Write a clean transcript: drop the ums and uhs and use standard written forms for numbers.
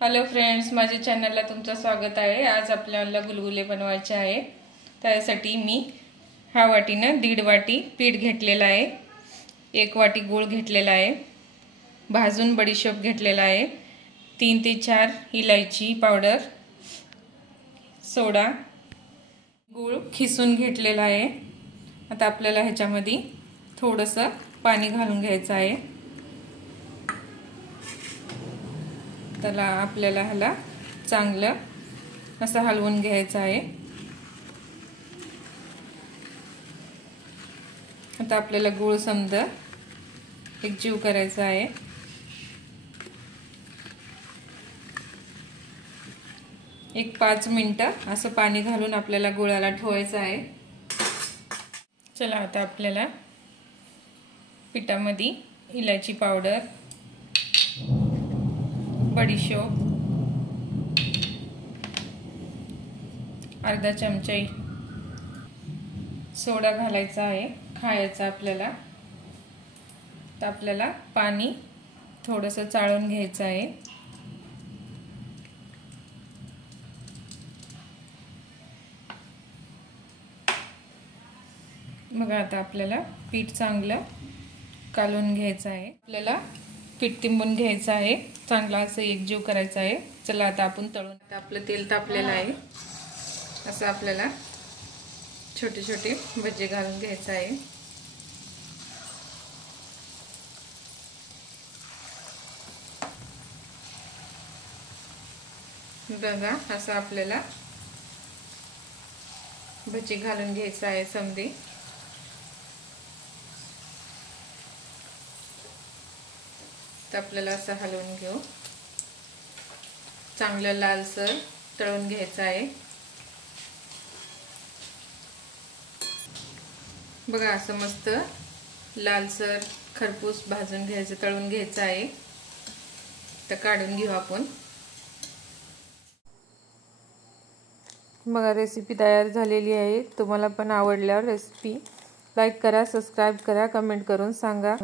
Hello friends, माझ्या चॅनलला तुमचं स्वागत आहे। आज आपल्याला गुलगुले बनवायचे आहे। त्यासाठी मी ह्या वाटीने 1.5 वाटी पीठ घेतलेला आहे, 1 वाटी गूळ घेतलेला आहे, भाजून बडीशेप घेतलेला आहे, 3 ते 4 इलायची पावडर, सोडा, गूळ खिसून घेतलेला आहे। आता आपल्याला ह्याच्यामध्ये थोडंसं पाणी घालून घ्यायचं आहे। त्याला आपल्याला ह्याला चांगलं असं हलवून घ्यायचं आहे। आता आपल्याला गूळ समजा एकजीव करायचा आहे। एक 5 मिनिटं असं पाणी घालून आपल्याला गुळाला ठेवायचं आहे। चला, आता आपल्याला पिठामध्ये इलायची पावडर, बडीशेप, अर्धा चमचा सोडा घालायचा आहे, खायचा आपल्याला। तर आपल्याला पाणी थोडंसं चाळून घ्यायचं आहे। मग आता आपल्याला पीठ चांगलं कालून घ्यायचं आहे। आपल्याला पीठ तिंबून घ्यायचं आहे, चांगला असं एकजीव करायचा आहे। चला, आता आपण तळून, आता आपलं तेल तापलेलं आहे। असं आपल्याला छोटे छोटे भजे घालून घ्यायचं आहे। बघा, असं आपल्याला भजी घालून घ्यायचं आहे समधी। तर आपल्याला असं हलवून घेऊ, चांगलं लालसर तळून घ्यायचं आहे। बघा, असं मस्त लालसर खरपूस भाजून घ्यायचं, तळून घ्यायचं आहे। तर काढून घेऊ आपण। बघा, रेसिपी तयार झालेली आहे। तुम्हाला पण आवडल्यावर रेसिपी लाईक करा, सबस्क्राईब करा, कमेंट करून सांगा।